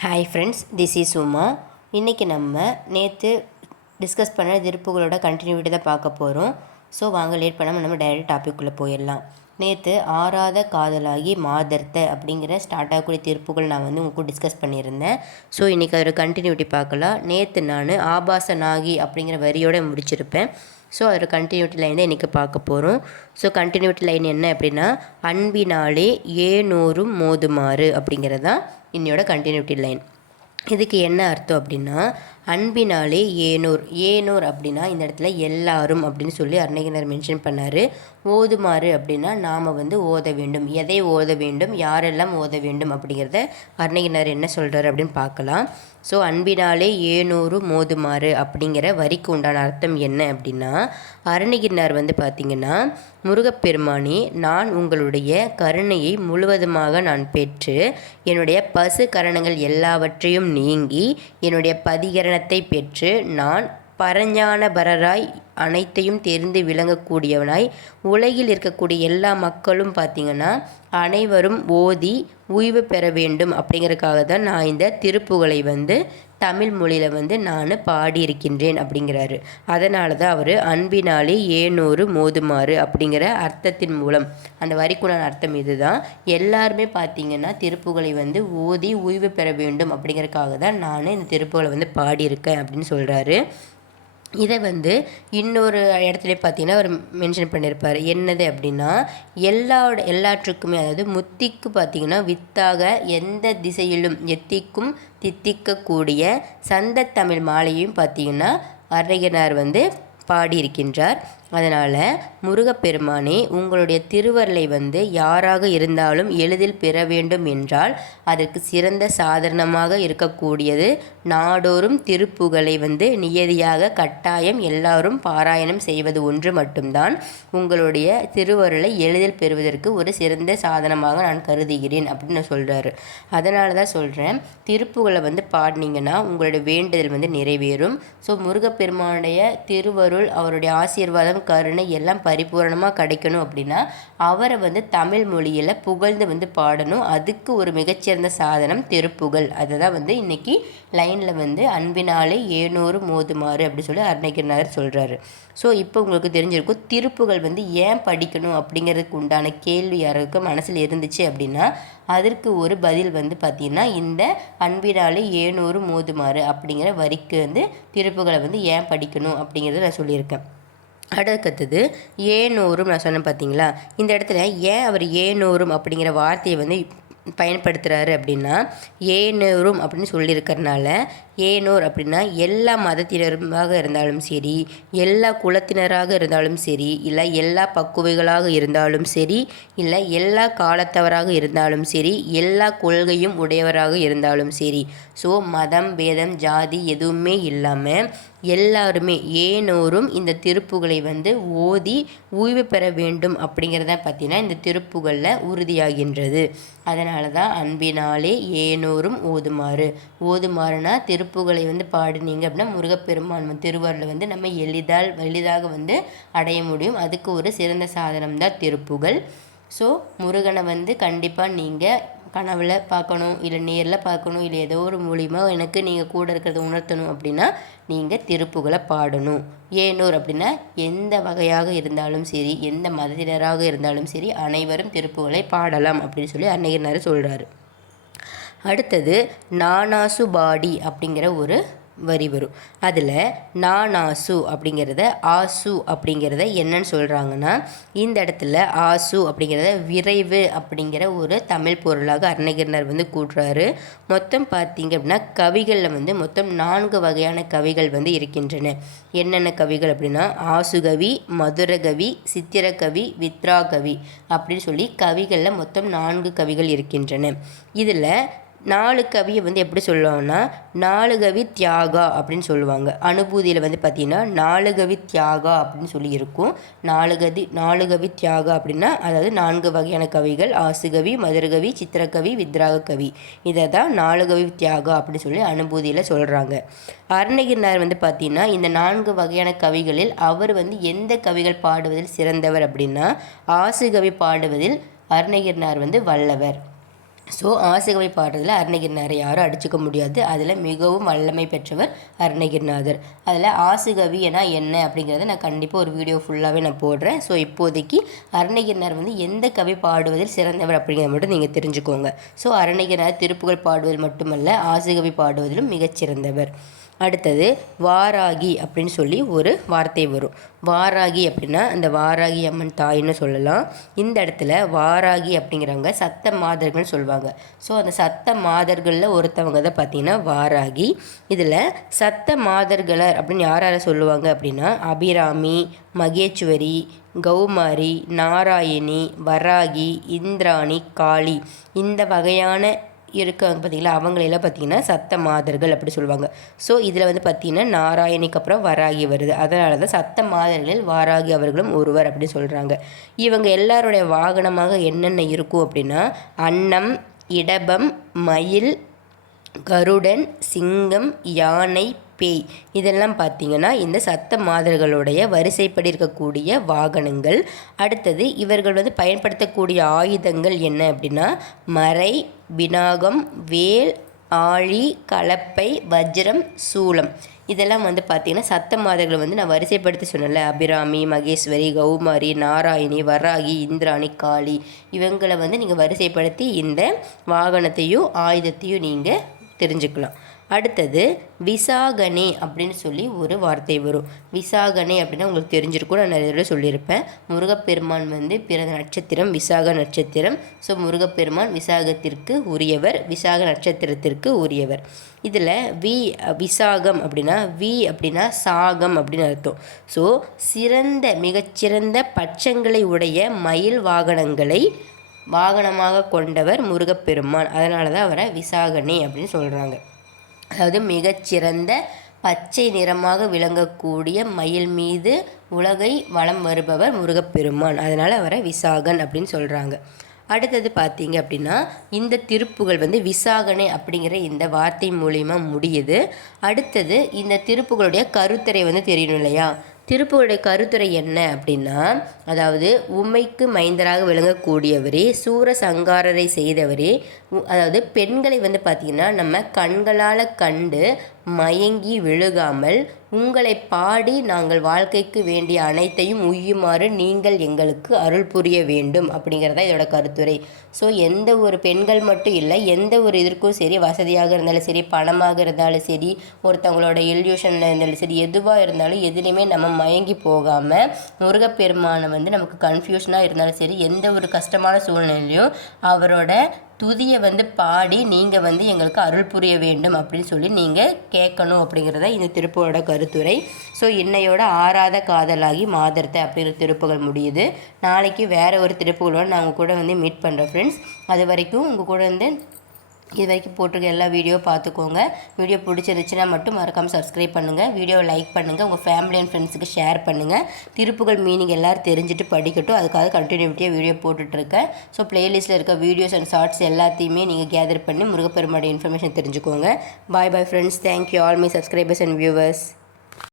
Hi friends this is Uma இன்றைக்கி நம்ம நேற்று டிஸ்கஸ் பண்ண திருப்புகளோட கண்டினியூட்டி தான் பார்க்க போகிறோம் ஸோ வாங்க லேட் பண்ணாமல் நம்ம டைரக்ட் டாபிக்குள்ளே போயிடலாம். நேற்று ஆறாத காதலாகி மாதர்த்த அப்படிங்கிற ஸ்டார்ட் ஆகக்கூடிய தீர்ப்புகள் நான் வந்து உங்களுக்கு டிஸ்கஸ் பண்ணியிருந்தேன். ஸோ இன்றைக்கி அதோட கண்டினியூட்டி பார்க்கலாம். நேற்று நான் ஆபாச நாகி அப்படிங்கிற வரியோடு முடிச்சிருப்பேன். ஸோ அதோட கண்டினியூட்டி லைன் தான் இன்றைக்கி பார்க்க போகிறோம் ஸோ கண்டினியூட்டி லைன் என்ன அப்படின்னா அன்பினாலே ஏனூரும் மோதுமாறு அப்படிங்கிறது தான் இன்னையோட கண்டினியூட்டி லைன் இதுக்கு என்ன அர்த்தம் அப்படின்னா அன்பினாலே ஏனூர் ஏனூர் அப்படின்னா இந்த இடத்துல எல்லாரும் அப்படின்னு சொல்லி அருணகிரினர் மென்ஷன் பண்ணார். ஓதுமாறு அப்படின்னா நாம் வந்து ஓத வேண்டும். எதை ஓத வேண்டும்? யாரெல்லாம் ஓத வேண்டும் அப்படிங்கிறத அருணகிரினர் என்ன சொல்கிறார் அப்படின்னு பார்க்கலாம். ஸோ அன்பினாலே ஏனூறு மோதுமாறு அப்படிங்கிற வரிக்கு உண்டான அர்த்தம் என்ன அப்படின்னா அருணகிரினார் வந்து பார்த்திங்கன்னா முருகப்பெருமானி நான் உங்களுடைய கருணையை முழுவதுமாக நான் பெற்று என்னுடைய பசு கரணங்கள் எல்லாவற்றையும் நீங்கி என்னுடைய பதிகரணத்தை பெற்று நான் பரஞானபரராய் அனைத்தையும் தெரிந்து விளங்கக்கூடியவனாய் உலகில் இருக்கக்கூடிய எல்லா மக்களும் பார்த்திங்கன்னா அனைவரும் ஓதி ஓய்வு பெற வேண்டும் அப்படிங்கிறதுக்காக தான் நான் இந்த திருப்புகளை வந்து தமிழ் மொழியில் வந்து நான் பாடியிருக்கின்றேன் அப்படிங்கிறாரு. அதனால தான் அவர் அன்பினாலே ஏனூறு மோதுமாறு அப்படிங்கிற அர்த்தத்தின் மூலம் அந்த வரிக்குண்டான அர்த்தம் இதுதான். எல்லாருமே பார்த்திங்கன்னா திருப்புகளை வந்து ஓதி ஓய்வு பெற வேண்டும் அப்படிங்கிறதுக்காக தான் நான் இந்த திருப்புகளை வந்து பாடியிருக்கேன் அப்படின்னு சொல்கிறாரு இதை வந்து இன்னொரு இடத்துல பார்த்தீங்கன்னா அவர் மென்ஷன் பண்ணியிருப்பார். என்னது அப்படின்னா எல்லா எல்லாற்றுக்குமே அதாவது முத்திக்கு பார்த்திங்கன்னா வித்தாக எந்த திசையிலும் எத்திக்கும் தித்திக்கக்கூடிய சந்த தமிழ் மாலையும் பார்த்திங்கன்னா அரையனார் வந்து பாடியிருக்கின்றார். அதனால் முருகப்பெருமானே உங்களுடைய திருவருளை வந்து யாராக இருந்தாலும் எளிதில் பெற வேண்டும் என்றால் அதற்கு சிறந்த சாதனமாக இருக்கக்கூடியது நாடோறும் திருப்புகளை வந்து நியதியாக கட்டாயம் எல்லாரும் பாராயணம் செய்வது ஒன்று மட்டும்தான். உங்களுடைய திருவருளை எளிதில் பெறுவதற்கு ஒரு சிறந்த சாதனமாக நான் கருதுகிறேன் அப்படின்னு சொல்கிறாரு அதனால தான் சொல்கிறேன் திருப்புகளை வந்து பாடினீங்கன்னா உங்களுடைய வேண்டுதல் வந்து நிறைவேறும். ஸோ முருகப்பெருமானுடைய திருவருள் அவருடைய ஆசீர்வாதம் கருணை எல்லாம் பரிபூரணமாக கிடைக்கணும் அப்படின்னா அவரை வந்து தமிழ் மொழியில் புகழ்ந்து வந்து பாடணும். அதுக்கு ஒரு மிகச்சிறந்த சாதனம் திருப்புகழ். அதை தான் வந்து இன்றைக்கி லைனில் வந்து அன்பினாலே ஏனூறு மோதுமாறு அப்படி சொல்லி அருணகிரிநாதர் சொல்கிறாரு ஸோ இப்போ உங்களுக்கு தெரிஞ்சிருக்கும் திருப்புகள் வந்து ஏன் படிக்கணும் அப்படிங்கிறதுக்கு உண்டான கேள்வி யாருக்கு மனசில் இருந்துச்சு அப்படின்னா அதற்கு ஒரு பதில் வந்து பார்த்திங்கன்னா இந்த அன்பினாலே ஏனூறு மோதுமாறு அப்படிங்கிற வரிக்கு வந்து திருப்புகளை வந்து ஏன் படிக்கணும் அப்படிங்கிறத நான் சொல்லியிருக்கேன். அடுத்தது ஏனோரும் நான் சொன்னேன் பார்த்தீங்களா? இந்த இடத்துல ஏன் அவர் ஏனோரும் அப்படிங்கிற வார்த்தையை வந்து பயன்படுத்துகிறாரு அப்படின்னா ஏனோரும் அப்படின்னு சொல்லியிருக்கிறனால ஏனோர் அப்படின்னா எல்லா மதத்தினருமாக இருந்தாலும் சரி எல்லா குலத்தினராக இருந்தாலும் சரி இல்லை எல்லா பக்குவைகளாக இருந்தாலும் சரி இல்லை எல்லா காலத்தவராக இருந்தாலும் சரி எல்லா கொள்கையும் உடையவராக இருந்தாலும் சரி. ஸோ மதம் பேதம் ஜாதி எதுவுமே இல்லாமல் எல்லாருமே ஏனோரும் இந்த திருப்புகளை வந்து ஓதி ஓய்வு பெற வேண்டும் அப்படிங்கிறத பார்த்தீங்கன்னா இந்த திருப்புகளில் உறுதியாகின்றது. அதனால தான் அன்பினாலே ஏனோரும் ஓதுமாறு. ஓதுமாறுனா திருப்புகளை வந்து பாடினீங்க அப்படின்னா முருகப்பெருமான் திருவாரூரில் வந்து நம்ம எளிதால் எளிதாக வந்து அடைய முடியும். அதுக்கு ஒரு சிறந்த சாதனம் தான் திருப்புகள் ஸோ முருகனை வந்து கண்டிப்பாக நீங்கள் கனவில் பார்க்கணும் இல்லை நேரில் பார்க்கணும் இல்லை ஏதோ ஒரு மூலிமா எனக்கு நீங்கள் கூட இருக்கிறத உணர்த்தணும் அப்படின்னா நீங்கள் திருப்புகளை பாடணும். ஏனூர் அப்படின்னா எந்த வகையாக இருந்தாலும் சரி எந்த மதத்தினராக இருந்தாலும் சரி அனைவரும் திருப்புகளை பாடலாம் அப்படின்னு சொல்லி அன்னையர் சொல்கிறாரு அடுத்தது நானாசு பாடி அப்படிங்கிற ஒரு வரி வரும். அதில் நானாசு அப்படிங்கிறத ஆசு அப்படிங்கிறத என்னன்னு சொல்கிறாங்கன்னா இந்த இடத்துல ஆசு அப்படிங்கிறத விரைவு அப்படிங்கிற ஒரு தமிழ் பொருளாக அருணகிரினர் வந்து கூட்டுறாரு மொத்தம் பார்த்திங்க அப்படின்னா கவிகளில் வந்து மொத்தம் நான்கு வகையான கவிகள் வந்து இருக்கின்றன. என்னென்ன கவிகள் அப்படின்னா ஆசுகவி மதுரகவி சித்திரகவி வித்ராகவி அப்படின்னு சொல்லி கவிகளில் மொத்தம் நான்கு கவிகள் இருக்கின்றன. இதில் நாலு கவியை வந்து எப்படி சொல்லுவாங்கன்னா நாலு கவி தியாகா அப்படின்னு சொல்லுவாங்க. அனுபூதியில் வந்து பார்த்திங்கன்னா நாலு கவி தியாகா அப்படின்னு சொல்லி இருக்கும். நாலு கதி நாலு கவி தியாகா அப்படின்னா அதாவது நான்கு வகையான கவிகள் ஆசுகவி மதுரகவி சித்திரக்கவி வித்ராக கவி. இதை தான் நாலு கவி தியாகா அப்படின்னு சொல்லி அனுபூதியில் சொல்கிறாங்க அருணகிரினார் வந்து பார்த்திங்கன்னா இந்த நான்கு வகையான கவிகளில் அவர் வந்து எந்த கவிகள் பாடுவதில் சிறந்தவர் அப்படின்னா ஆசுகவி பாடுவதில் அருணகிரினார் வந்து வல்லவர். ஸோ ஆசிகவை பாடுறதுல அருணகிரிநாதரை யாரும் அடிச்சுக்க முடியாது. அதில் மிகவும் வல்லமை பெற்றவர் அருணகிரிநாதர். அதில் ஆசுகவி என என்ன அப்படிங்கிறத நான் கண்டிப்பாக ஒரு வீடியோ ஃபுல்லாகவே நான் போடுறேன். ஸோ இப்போதைக்கு அருணகிரிநாதர் வந்து எந்த கவி பாடுவதில் சிறந்தவர் அப்படிங்கிறத மட்டும் நீங்கள் தெரிஞ்சுக்கோங்க. ஸோ அருணகிரிநாதர் திருப்புகழ் பாடுவதில் மட்டுமல்ல ஆசுகவி பாடுவதிலும் மிகச்சிறந்தவர். அடுத்தது வாராகி அப்படின்னு சொல்லி ஒரு வார்த்தை வரும். வாராகி அப்படின்னா அந்த வாராகி அம்மன் தாயின்னு சொல்லலாம். இந்த இடத்துல வாராகி அப்படிங்கிறவங்க சத்த மாதர்கள்னு சொல்லுவாங்க ஸோ அந்த சத்த மாதர்களில் ஒருத்தவங்க தான் பார்த்தீங்கன்னா வாராகி. இதில் சத்த மாதர்களர் அப்படின்னு யார் யாரை சொல்லுவாங்க அப்படின்னா அபிராமி மகேஸ்வரி கௌமாரி நாராயணி வராகி இந்திராணி காளி. இந்த வகையான இருக்காங்க பார்த்தீங்களா? அவங்களெல்லாம் பார்த்தீங்கன்னா சத்த மாதர்கள் அப்படி சொல்லுவாங்க. ஸோ இதில் வந்து பார்த்தீங்கன்னா நாராயணிக்கு அப்புறம் வராகி வருது. அதனால தான் சத்த மாதர்களில் வாராகி அவர்களும் ஒருவர் அப்படின்னு சொல்கிறாங்க இவங்க எல்லாருடைய வாகனமாக என்னென்ன இருக்கும் அப்படின்னா அன்னம் இடபம் மயில் கருடன் சிங்கம் யானை பேய் இதெல்லாம் பார்த்திங்கன்னா இந்த சத்த மாதர்களுடைய வரிசைப்படி இருக்கக்கூடிய வாகனங்கள். அடுத்தது இவர்கள் வந்து பயன்படுத்தக்கூடிய ஆயுதங்கள் என்ன அப்படின்னா மறை விநாகம் வேல் ஆழி கலப்பை வஜ்ரம் சூலம். இதெல்லாம் வந்து பார்த்திங்கன்னா சத்த மாதர்களை வந்து நான் வரிசைப்படுத்தி சொன்னல அபிராமி மகேஸ்வரி கௌமாரி நாராயணி வராகி இந்திராணி காளி. இவங்களை வந்து நீங்கள் வரிசைப்படுத்தி இந்த வாகனத்தையும் ஆயுதத்தையும் நீங்கள் தெரிஞ்சுக்கலாம். அடுத்தது விசாகனே அப்படின்னு சொல்லி ஒரு வார்த்தை வரும். விசாகனே அப்படின்னா உங்களுக்கு தெரிஞ்சிருக்கும் நான் நிறைய தடவை சொல்லியிருப்பேன். முருகப்பெருமான் வந்து பிறந்த நட்சத்திரம் விசாக நட்சத்திரம். ஸோ முருகப்பெருமான் விசாகத்திற்கு உரியவர் விசாக நட்சத்திரத்திற்கு உரியவர். இதில் வி விசாகம் அப்படின்னா வி அப்படின்னா சாகம் அப்படின்னு அர்த்தம். ஸோ சிறந்த மிகச்சிறந்த பட்சங்களை உடைய மயில் வாகனங்களை வாகனமாக கொண்டவர் முருகப்பெருமான். அதனால தான் அவரை விசாகனே அப்படின்னு சொல்கிறாங்க அதாவது மிகச்சிறந்த பச்சை நிறமாக விளங்கக்கூடிய மயில் மீது உலகை வளம் வருபவர் முருகப்பெருமான். அதனால் அவரை விசாகன் அப்படின்னு சொல்கிறாங்க அடுத்தது பார்த்தீங்க அப்படின்னா இந்த திருப்புகள் வந்து விசாகனை அப்படிங்கிற இந்த வார்த்தை மூலிமா முடியுது. அடுத்தது இந்த திருப்புகளுடைய கருத்தரை வந்து தெரியணும் இல்லையா? திருப்புகளுடைய கருத்துரை என்ன அப்படின்னா அதாவது உண்மைக்கு மைந்தராக விளங்கக்கூடியவரே சூர சங்காரரை செய்தவரே அதாவது பெண்களை வந்து பார்த்திங்கன்னா நம்ம கண்களால் கண்டு மயங்கி விழுகாமல் உங்களை பாடி நாங்கள் வாழ்க்கைக்கு வேண்டிய அனைத்தையும் உய்யுமாறு நீங்கள் எங்களுக்கு அருள் புரிய வேண்டும் அப்படிங்கிறதா இதோட கருத்துரை. ஸோ எந்த ஒரு பெண்கள் மட்டும் இல்லை எந்த ஒரு இதற்கும் சரி வசதியாக இருந்தாலும் சரி பணமாக இருந்தாலும் சரி ஒருத்தவங்களோட இல்யூஷனில் இருந்தாலும் சரி எதுவாக இருந்தாலும் எதுலேயுமே நம்ம மயங்கி போகாமல் முருகப்பெருமானை வந்து நமக்கு கன்ஃபியூஷனாக இருந்தாலும் சரி எந்த ஒரு கஷ்டமான சூழ்நிலையும் அவரோட துதியை வந்து பாடி நீங்கள் வந்து எங்களுக்கு அருள் புரிய வேண்டும் அப்படின்னு சொல்லி நீங்கள் கேட்கணும் அப்படிங்கிறத இந்த திருப்புகளோட கருத்துரை. ஸோ இன்னையோட ஆறாத காதலாகி மாதர்த்தை அப்படிங்கிற திருப்புகள் முடியுது. நாளைக்கு வேறு ஒரு திருப்புகளோட நான் உங்கள் கூட வந்து மீட் பண்ணுறேன் ஃப்ரெண்ட்ஸ் அது வரைக்கும் உங்கள் கூட வந்து இது வரைக்கும் போட்டிருக்க எல்லா வீடியோ பார்த்துக்கோங்க. வீடியோ பிடிச்சிருந்துச்சுன்னா மட்டும் மறக்காமல் சப்ஸ்கிரைப் பண்ணுங்கள் வீடியோவை லைக் பண்ணுங்கள் உங்கள் ஃபேமிலி அண்ட் ஃப்ரெண்ட்ஸுக்கு ஷேர் பண்ணுங்கள் திருப்புகள் மீனிங் எல்லோரும் தெரிஞ்சுட்டு படிக்கட்டும். அதுக்காக கண்டினியூட்டியாக வீடியோ போட்டுட்ருக்கேன். ஸோ ப்ளேலிஸ்ட்டில் இருக்க வீடியோஸ் அண்ட் ஷார்ட்ஸ் எல்லாத்தையுமே நீங்கள் கேதர் பண்ணி முருகப்பெருமாடைய இன்ஃபர்மேஷன் தெரிஞ்சுக்கோங்க. Bye bye friends thank you all my subscribers and viewers